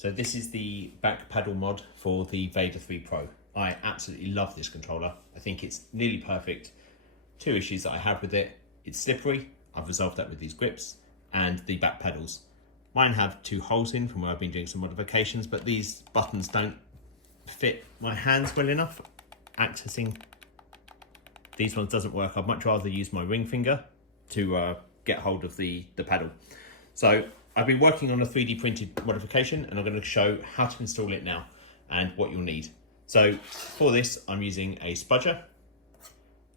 So this is the back paddle mod for the Vader 3 Pro. I absolutely love this controller. I think it's nearly perfect. Two issues that I have with it: it's slippery, I've resolved that with these grips, and the back pedals. Mine have two holes in from where I've been doing some modifications, but these buttons don't fit my hands well enough. Accessing these ones doesn't work. I'd much rather use my ring finger to get hold of the paddle. So I've been working on a 3D printed modification, and I'm going to show how to install it now and what you'll need. So for this, I'm using a spudger,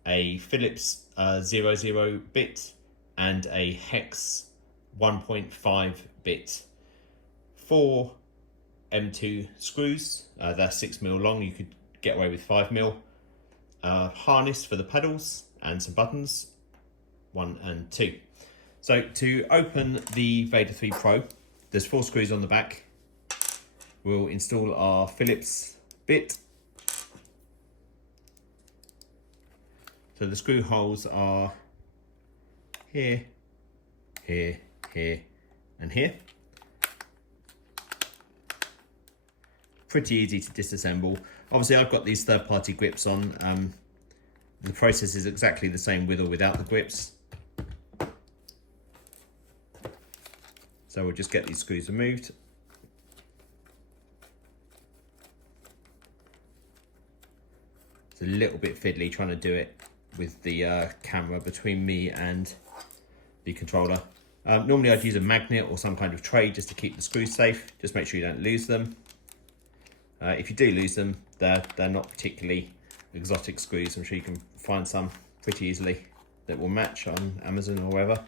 a Phillips 00 bit, and a hex 1.5 bit. 4 M2 screws, they're 6mm long, you could get away with 5mm. Harness for the pedals and some buttons, 1 and 2. So to open the Vader 3 Pro, there's 4 screws on the back. We'll install our Phillips bit. So the screw holes are here, here, here, and here. Pretty easy to disassemble. Obviously I've got these third-party grips on. The process is exactly the same with or without the grips. So we'll just get these screws removed. It's a little bit fiddly trying to do it with the camera between me and the controller. Normally I'd use a magnet or some kind of tray just to keep the screws safe. Just make sure you don't lose them. If you do lose them, they're not particularly exotic screws. I'm sure you can find some pretty easily that will match on Amazon or wherever,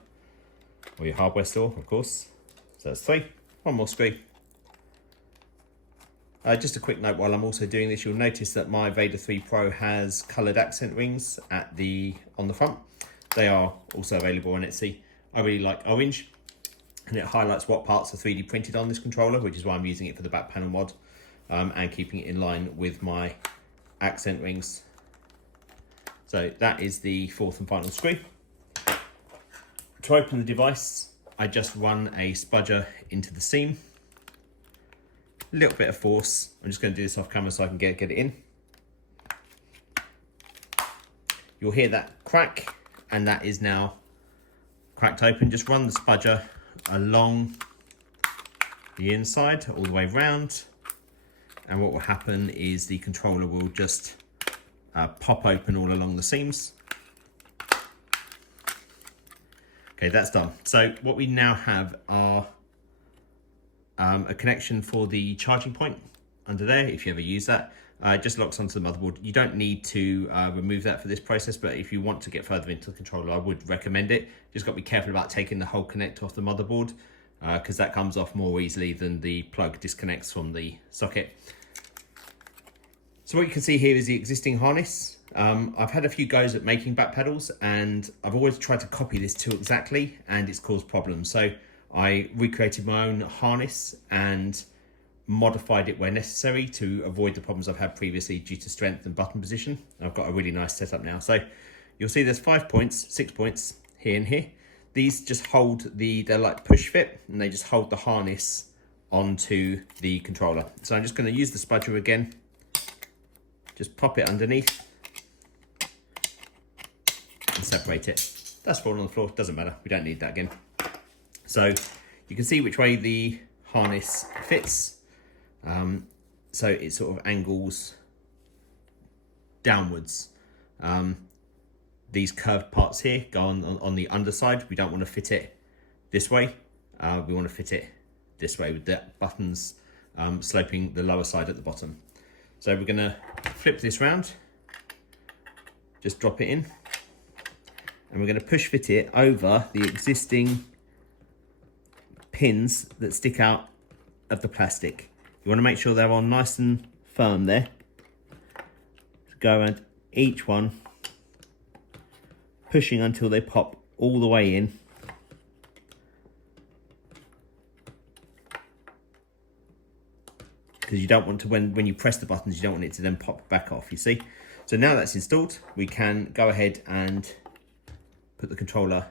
or your hardware store, of course. So that's 3. One more screw. Just a quick note while I'm also doing this, you'll notice that my Vader 3 Pro has coloured accent rings on the front. They are also available on Etsy. I really like orange, and it highlights what parts are 3D printed on this controller, which is why I'm using it for the back panel mod, and keeping it in line with my accent rings. So that is the 4th and final screw. To open the device, I just run a spudger into the seam. A little bit of force. I'm just going to do this off camera so I can get it in. You'll hear that crack, and that is now cracked open. Just run the spudger along the inside all the way round, and what will happen is the controller will just pop open all along the seams. Okay, that's done. So what we now have are a connection for the charging point under there. If you ever use that, it just locks onto the motherboard. You don't need to remove that for this process, but if you want to get further into the controller, I would recommend it. Just got to be careful about taking the whole connector off the motherboard, because that comes off more easily than the plug disconnects from the socket. So what you can see here is the existing harness. I've had a few goes at making back pedals, and I've always tried to copy this too exactly, and it's caused problems. So I recreated my own harness and modified it where necessary to avoid the problems I've had previously due to strength and button position. I've got a really nice setup now. So you'll see there's 5 points, 6 points here and here. These just hold they're like push fit, and they just hold the harness onto the controller. So I'm just going to use the spudger again. Just pop it underneath and separate it. That's fallen on the floor, doesn't matter, we don't need that again. So you can see which way the harness fits. So it sort of angles downwards. These curved parts here go on the underside. We don't want to fit it this way. We want to fit it this way with the buttons sloping the lower side at the bottom. So we're going to flip this round, just drop it in, and we're going to push fit it over the existing pins that stick out of the plastic. You want to make sure they're on nice and firm there. So go around each one, pushing until they pop all the way in. Because you don't want to, when you press the buttons, you don't want it to then pop back off, you see. So now that's installed, we can go ahead and put the controller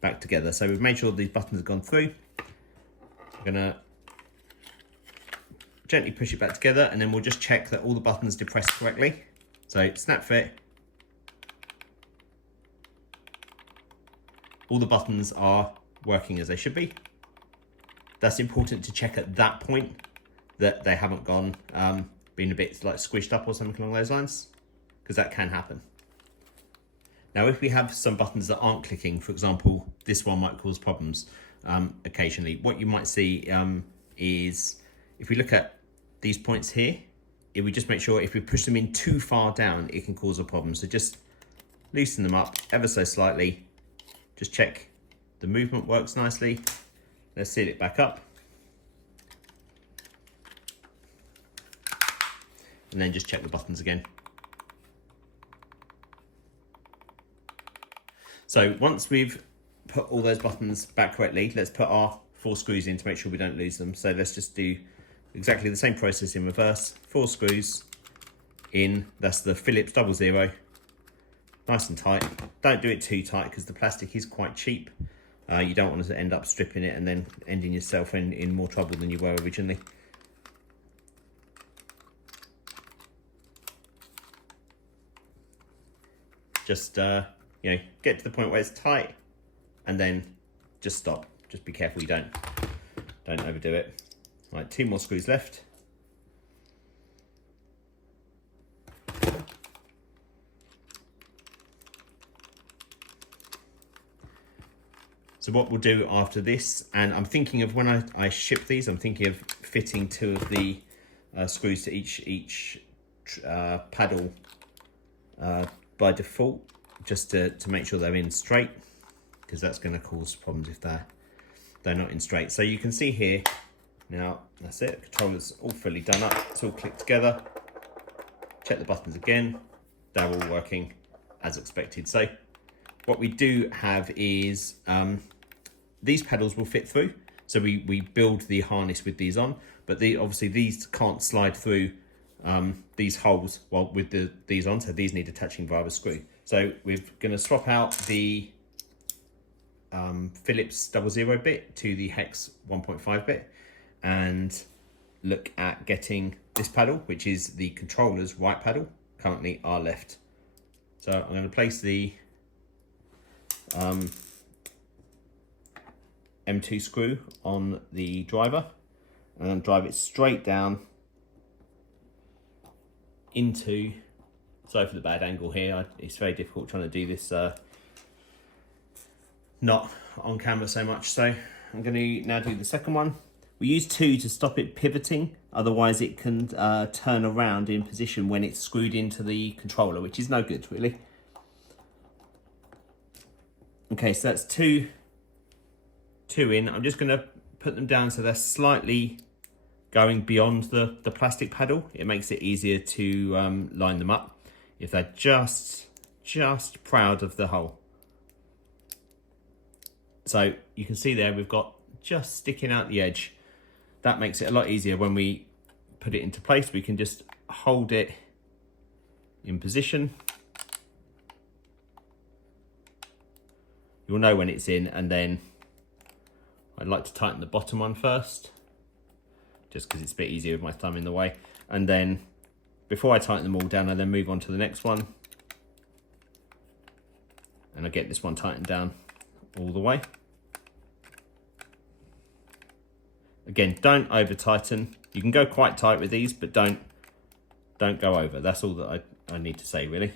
back together. So we've made sure these buttons have gone through. We're gonna gently push it back together, and then we'll just check that all the buttons depress correctly. So snap fit. All the buttons are working as they should be. That's important to check at that point that they haven't gone, been a bit like squished up or something along those lines, because that can happen. Now, if we have some buttons that aren't clicking, for example, this one might cause problems occasionally. What you might see is if we look at these points here, if we just make sure if we push them in too far down, it can cause a problem. So just loosen them up ever so slightly. Just check the movement works nicely. Let's seal it back up. And then just check the buttons again. So once we've put all those buttons back correctly, let's put our 4 screws in to make sure we don't lose them. So let's just do exactly the same process in reverse. 4 screws in, that's the Phillips 00. Nice and tight. Don't do it too tight because the plastic is quite cheap. You don't want to end up stripping it and then ending yourself in more trouble than you were originally. Just you know, get to the point where it's tight and then just stop. Just be careful you don't overdo it. Right, 2 more screws left. So what we'll do after this, and I'm thinking of when I ship these, I'm thinking of fitting 2 of the screws to each paddle by default, just to make sure they're in straight, because that's going to cause problems if they're not in straight. So you can see here, now that's it, the controller's all fully done up, it's all clicked together. Check the buttons again, they're all working as expected. So what we do have is these pedals will fit through. So we build the harness with these on, but obviously these can't slide through these holes while with these on, so these need attaching via a screw. So we're going to swap out the Phillips 00 bit to the Hex 1.5 bit and look at getting this paddle, which is the controller's right paddle, currently our left. So I'm going to place the M2 screw on the driver and drive it straight down into, sorry for the bad angle here, it's very difficult trying to do this not on camera so much. So I'm going to now do the second one. We use 2 to stop it pivoting, otherwise it can turn around in position when it's screwed into the controller, which is no good really. Okay, so that's two in. I'm just going to put them down so they're slightly going beyond the plastic paddle. It makes it easier to line them up if they're just proud of the hole. So you can see there we've got just sticking out the edge. That makes it a lot easier when we put it into place. We can just hold it in position. You'll know when it's in, and then I'd like to tighten the bottom one first, just because it's a bit easier with my thumb in the way. And then before I tighten them all down, I then move on to the next one. And I get this one tightened down all the way. Again, don't over tighten. You can go quite tight with these, but don't go over. That's all that I need to say really.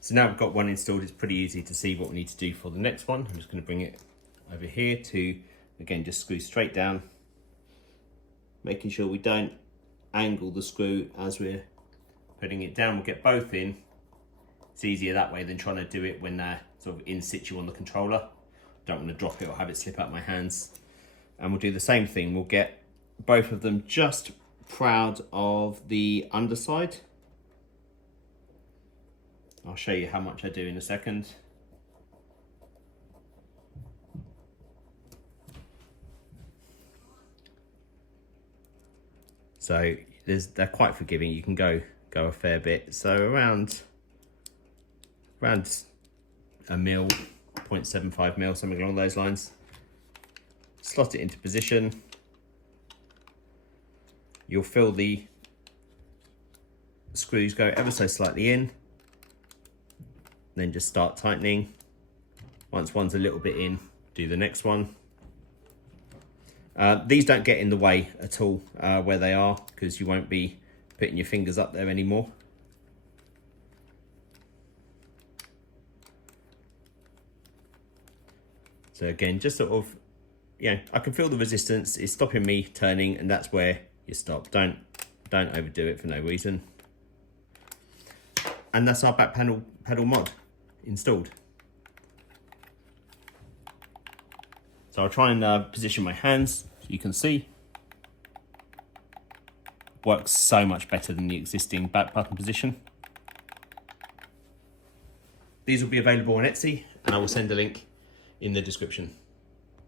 So now we've got one installed, it's pretty easy to see what we need to do for the next one. I'm just going to bring it over here to, again, just screw straight down, making sure we don't angle the screw as we're putting it down. We'll get both in. It's easier that way than trying to do it when they're sort of in situ on the controller. Don't want to drop it or have it slip out of my hands. And we'll do the same thing. We'll get both of them just proud of the underside. I'll show you how much I do in a second. So they're quite forgiving. You can go a fair bit. So around a mil, 0.75 mil, something along those lines. slot it into position. You'll feel the screws go ever so slightly in, then just start tightening. Once one's a little bit in, do the next one. These don't get in the way at all where they are, because you won't be putting your fingers up there anymore. So again, just sort of, I can feel the resistance is stopping me turning, and that's where you stop. Don't overdo it for no reason. And that's our back pedal mod installed. So I'll try and position my hands so you can see. Works so much better than the existing back button position. These will be available on Etsy, and I will send a link in the description.